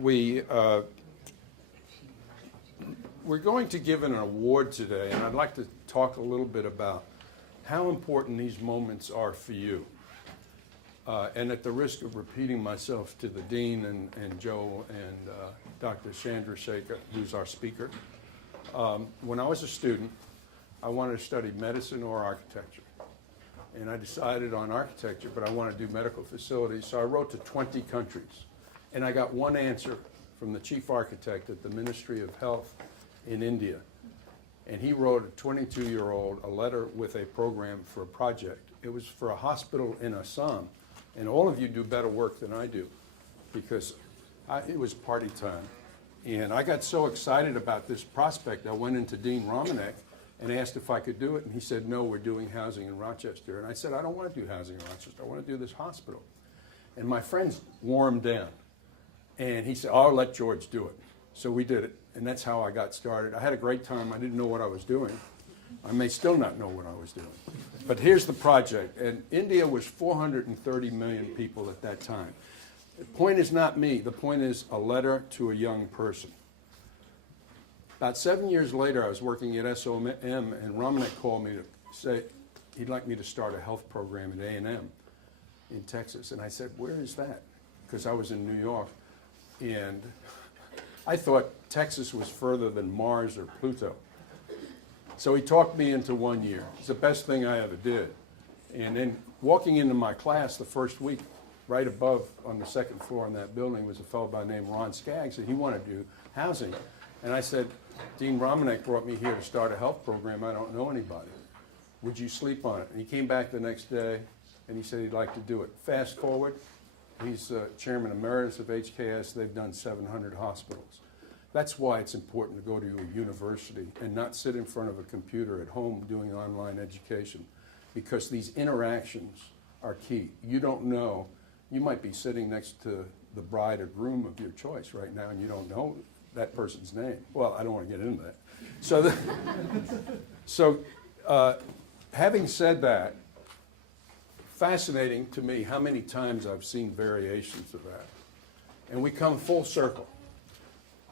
we're going to give an award today, and I'd like to talk a little bit about how important these moments are for you. And at the risk of repeating myself to the Dean and Joe and Dr. Chandrashekhar, who's our speaker, when I was a student, I wanted to study medicine or architecture. And I decided on architecture, but I wanted to do medical facilities, so I wrote to 20 countries. And I got one answer from the chief architect at the Ministry of Health in India. And he wrote a 22-year-old a letter with a program for a project. It was for a hospital in Assam. And all of you do better work than I do, because it was party time. And I got so excited about this prospect, I went into Dean Romanek and asked if I could do it, and he said, no, we're doing housing in Rochester. And I said, I don't want to do housing in Rochester, I want to do this hospital. And my friends wore him down. And he said, oh, I'll let George do it. So we did it, and that's how I got started. I had a great time. I didn't know what I was doing. I may still not know what I was doing. But here's the project. And India was 430 million people at that time. The point is not me. The point is a letter to a young person. About 7 years later, I was working at SOM, and Romanek called me to say he'd like me to start a health program at A&M in Texas. And I said, where is that? Because I was in New York. And I thought Texas was further than Mars or Pluto. So he talked me into 1 year. It's the best thing I ever did. And then walking into my class the first week, right above on the second floor in that building was a fellow by the name of Ron Skaggs, and he wanted to do housing. And I said, Dean Romanek brought me here to start a health program. I don't know anybody. Would you sleep on it? And he came back the next day, and he said he'd like to do it. Fast forward, he's chairman emeritus of HKS. They've done 700 hospitals. That's why it's important to go to a university and not sit in front of a computer at home doing online education, because these interactions are key. You don't know. You might be sitting next to the bride or groom of your choice right now, and you don't know that person's name. Well, I don't want to get into that. So, having said that, fascinating to me how many times I've seen variations of that. And we come full circle.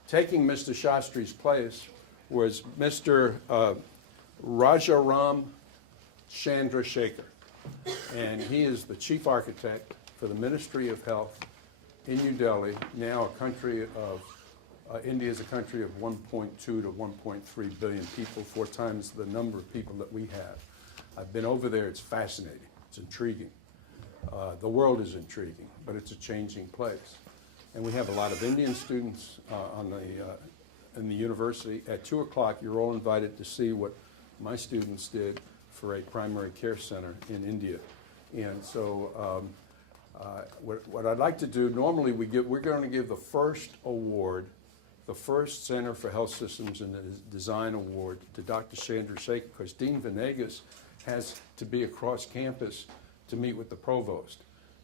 Taking Mr. Shastri's place was Mr. Rajaram Chandrashekhar. And he is the chief architect for the Ministry of Health in New Delhi, now a country of, India is a country of 1.2 to 1.3 billion people, 4 times the number of people that we have. I've been over there, it's fascinating, it's intriguing. The world is intriguing, but it's a changing place. And we have a lot of Indian students in the university. At 2 o'clock, you're all invited to see what my students did for a primary care center in India. And so what I'd like to do, normally we're going to give the first award, the first Center for Health Systems and the Design Award to Dr. Chandrashekhar, because Dean Venegas has to be across campus to meet with the provost.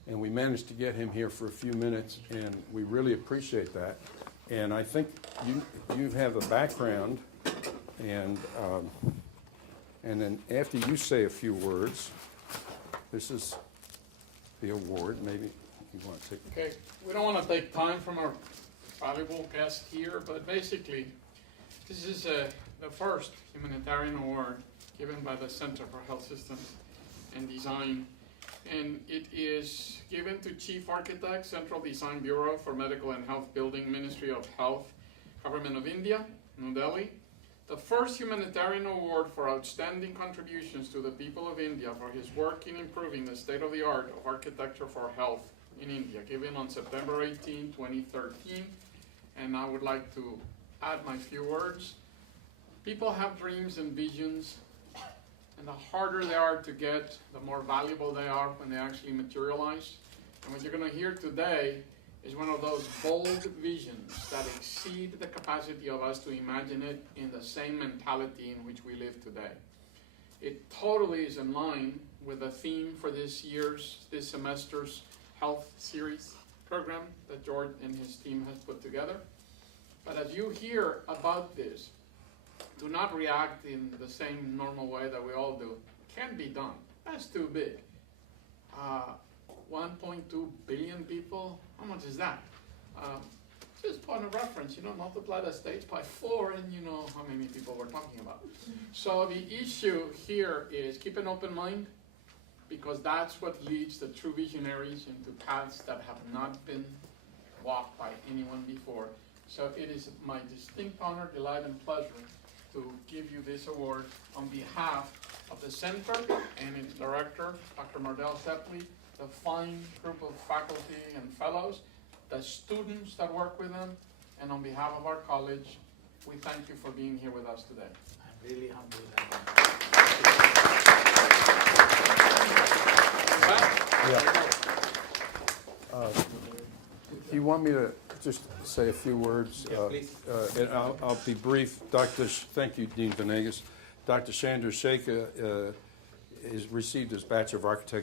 And we managed to get him here for a few minutes, and we really appreciate that. And I think you have a background, and then after you say a few words, this is the award. Maybe you want to take it. Okay, we don't want to take time from our valuable guest here, but basically, this is the first Humanitarian Award given by the Center for Health Systems and Design. And it is given to Chief Architect, Central Design Bureau for Medical and Health Building, Ministry of Health, Government of India, New Delhi. The first Humanitarian Award for outstanding contributions to the people of India for his work in improving the state-of-the-art of architecture for health in India, given on September 18, 2013. And I would like to add my few words. People have dreams and visions, and the harder they are to get, the more valuable they are when they actually materialize. And what you're going to hear today is one of those bold visions that exceed the capacity of us to imagine it in the same mentality in which we live today. It totally is in line with the theme for this semester's health series program that George and his team has put together. But as you hear about this, do not react in the same normal way that we all do. Can't be done. That's too big. 1.2 billion people, how much is that? Just point of reference, multiply the states by 4 and you know how many people we're talking about. So the issue here is keep an open mind, because that's what leads the true visionaries into paths that have not been walked by anyone before. So it is my distinct honor, delight, and pleasure to give you this award on behalf of the center and its director, Dr. Mardell Sepley, the fine group of faculty and fellows, the students that work with them, and on behalf of our college, we thank you for being here with us today. I'm really humbled. Do you want me to just say a few words? Yeah, please. And I'll be brief. Thank you, Dean Venegas. Dr. Chandrashekhar has received his Bachelor of Architecture